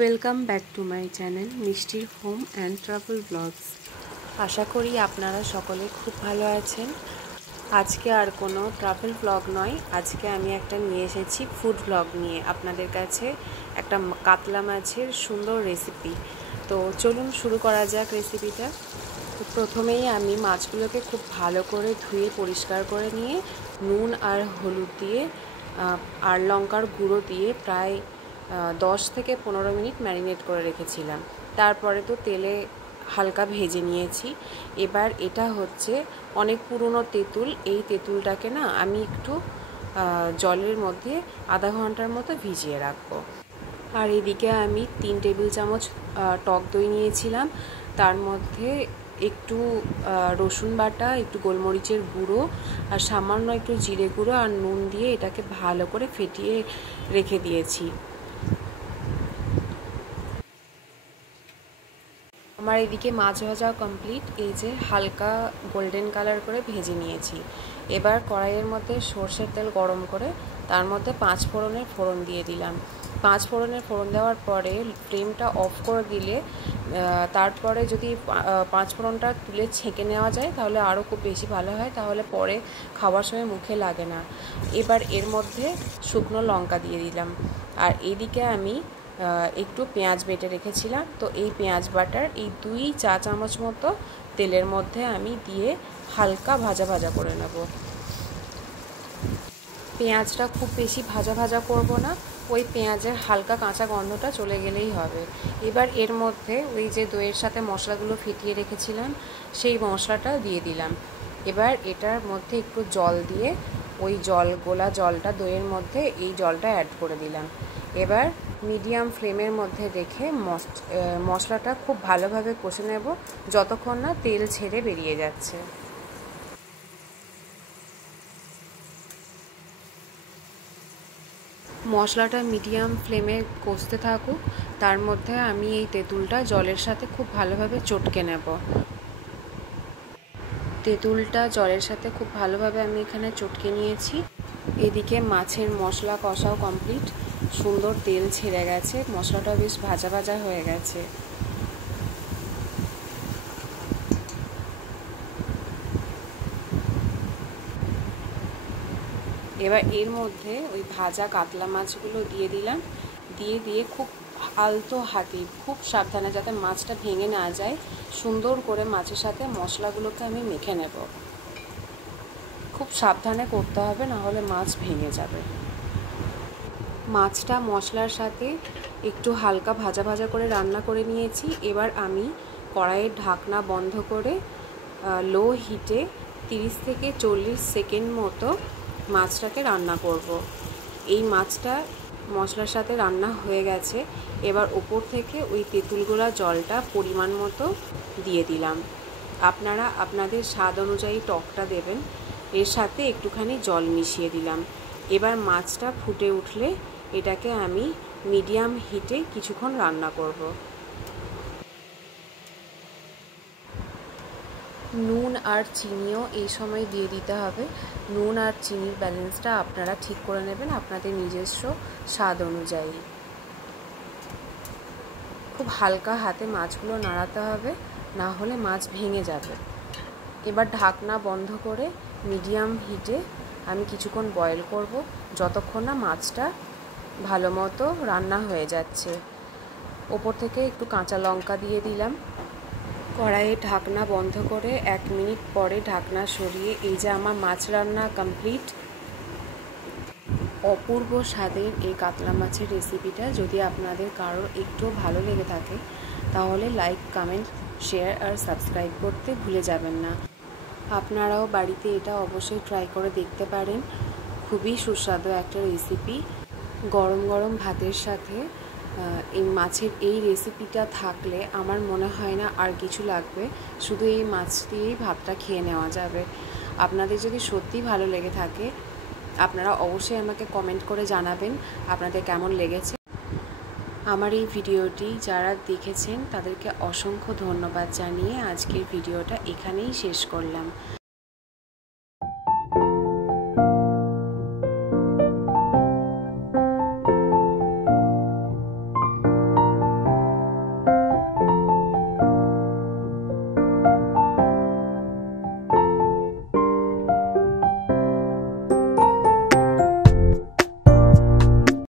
Welcome back to my channel মিষ্টির home and travel blogs. আশা করি আপনারা সকলে খুব ভালো আছেন। আজকে আর কোনো ট্রাভেল ব্লগ নয়, আজকে আমি একটা নিয়ে এসেছি ফুড ব্লগ নিয়ে আপনাদের কাছে, একটা কাতলা মাছের সুন্দর রেসিপি। তো চলুন শুরু করা যাক রেসিপিটা। তো প্রথমেই আমি মাছগুলোকে খুব ভালো করে ধুয়ে পরিষ্কার করে নিয়ে নুন আর হলুদ দিয়ে আর লঙ্কার গুঁড়ো দিয়ে প্রায় 10 থেকে 15 মিনিট ম্যারিনেট করে রেখেছিলাম। তারপরে তো তেলে হালকা ভেজে নিয়েছি। এবার এটা হচ্ছে অনেক পুরনো তেঁতুল, এই তেঁতুলটাকে না আমি একটু জলের মধ্যে আধা ঘন্টার মতো ভিজিয়ে রাখবো। আর এদিকে আমি 3 টেবিল চামচ টক দই নিয়েছিলাম, তার মধ্যে একটু রসুন বাটা, একটু গোলমরিচের গুঁড়ো আর সামান্য একটু জিরে গুঁড়ো আর নুন দিয়ে এটাকে ভালো করে ফেটিয়ে রেখে দিয়েছি। আমার এদিকে মাছ ভাজা কমপ্লিট, এই যে হালকা গোল্ডেন কালার করে ভেজে নিয়েছি। এবার কড়াইয়ের মধ্যে সর্ষের তেল গরম করে তার মধ্যে 5 ফোড়নের ফোড়ন দিয়ে দিলাম। 5 ফোড়নের ফোড়ন দেওয়ার পরে ফ্লেমটা অফ করে দিলে তারপরে যদি 5 ফোড়নটা তুলে ছেঁকে নেওয়া যায় তাহলে আরও খুব বেশি ভালো হয়, তাহলে পরে খাওয়ার সময় মুখে লাগে না। এবার এর মধ্যে শুকনো লঙ্কা দিয়ে দিলাম। আর এইদিকে আমি একটু পেঁয়াজ বেটে রেখেছিলাম, তো এই পেঁয়াজ বাটার এই 2 চা চামচ মতো তেলের মধ্যে আমি দিয়ে হালকা ভাজা ভাজা করে নেব। পেঁয়াজটা খুব বেশি ভাজা ভাজা করব না, ওই পেঁয়াজের হালকা কাঁচা গন্ধটা চলে গেলেই হবে। এবার এর মধ্যে ওই যে দইয়ের সাথে মশলাগুলো ফেটিয়ে রেখেছিলাম সেই মশলাটা দিয়ে দিলাম। এবার এটার মধ্যে একটু জল দিয়ে ওই গোলা জলটা দইয়ের মধ্যে এই জলটা অ্যাড করে দিলাম। এবার মিডিয়াম ফ্লেমের মধ্যে রেখে মশলাটা খুব ভালোভাবে কষে নেব যতক্ষণ না তেল ছেড়ে বেরিয়ে যাচ্ছে। মশলাটা মিডিয়াম ফ্লেমে কষতে থাকুক, তার মধ্যে আমি এই তেঁতুলটা জলের সাথে খুব ভালোভাবে চটকে নেব। তেঁতুলটা জলের সাথে খুব ভালোভাবে আমি এখানে চটকে নিয়েছি। এদিকে মাছের মশলা কষাও কমপ্লিট, সুন্দর তেল ছেড়ে গেছে, মশলাটা বেশ ভাজা ভাজা হয়ে গেছে। এবার এর মধ্যে ওই ভাজা কাতলা মাছগুলো দিয়ে দিলাম, দিয়ে খুব আলতো হাতে খুব সাবধানে, যাতে মাছটা ভেঙে না যায়, সুন্দর করে মাছের সাথে মশলাগুলোকে আমি মেখে নেব। খুব সাবধানে করতে হবে, না হলে মাছ ভেঙে যাবে। মাছটা মশলার সাথে একটু হালকা ভাজা ভাজা করে রান্না করে নিয়েছি। এবার আমি কড়াইয়ের ঢাকনা বন্ধ করে লো হিটে 30 থেকে 40 সেকেন্ড মতো মাছটাকে রান্না করব। এই মাছটা মশলার সাথে রান্না হয়ে গেছে। এবার ওপর থেকে ওই তেঁতুল গোলা জলটা পরিমাণ মতো দিয়ে দিলাম। আপনারা আপনাদের স্বাদ অনুযায়ী টকটা দেবেন, এর সাথে একটুখানি জল মিশিয়ে দিলাম। এবার মাছটা ফুটে উঠলে এটাকে আমি মিডিয়াম হিটে কিছুক্ষণ রান্না করব। নুন আর চিনিও এই সময় দিয়ে দিতে হবে। নুন আর চিনির ব্যালেন্সটা আপনারা ঠিক করে নেবেন আপনাদের নিজস্ব স্বাদ অনুযায়ী। খুব হালকা হাতে মাছগুলো নাড়াতে হবে, না হলে মাছ ভেঙে যাবে। এবার ঢাকনা বন্ধ করে মিডিয়াম হিটে আমি কিছুক্ষণ বয়েল করব, যতক্ষণ না মাছটা ভালো মতো রান্না হয়ে যাচ্ছে। ওপর থেকে একটু কাঁচা লঙ্কা দিয়ে দিলাম। কড়াইয়ে ঢাকনা বন্ধ করে 1 মিনিট পরে ঢাকনা সরিয়ে এই যে আমার মাছ রান্না কমপ্লিট। অপূর্ব স্বাদের এই কাতলা মাছের রেসিপিটা যদি আপনাদের কারোর একটু ভালো লেগে থাকে তাহলে লাইক, কমেন্ট, শেয়ার আর সাবস্ক্রাইব করতে ভুলে যাবেন না। আপনারাও বাড়িতে এটা অবশ্যই ট্রাই করে দেখতে পারেন। খুবই সুস্বাদু একটা রেসিপি। গরম গরম ভাতের সাথে এই মাছের এই রেসিপিটা থাকলে আমার মনে হয় না আর কিছু লাগবে, শুধু এই মাছ দিয়েই ভাতটা খেয়ে নেওয়া যাবে। আপনাদের যদি সত্যিই ভালো লেগে থাকে আপনারা অবশ্যই আমাকে কমেন্ট করে জানাবেন আপনাদের কেমন লেগেছে। আমার এই ভিডিওটি যারা দেখেছেন তাদেরকে অসংখ্য ধন্যবাদ জানিয়ে আজকের ভিডিওটা এখানেই শেষ করলাম।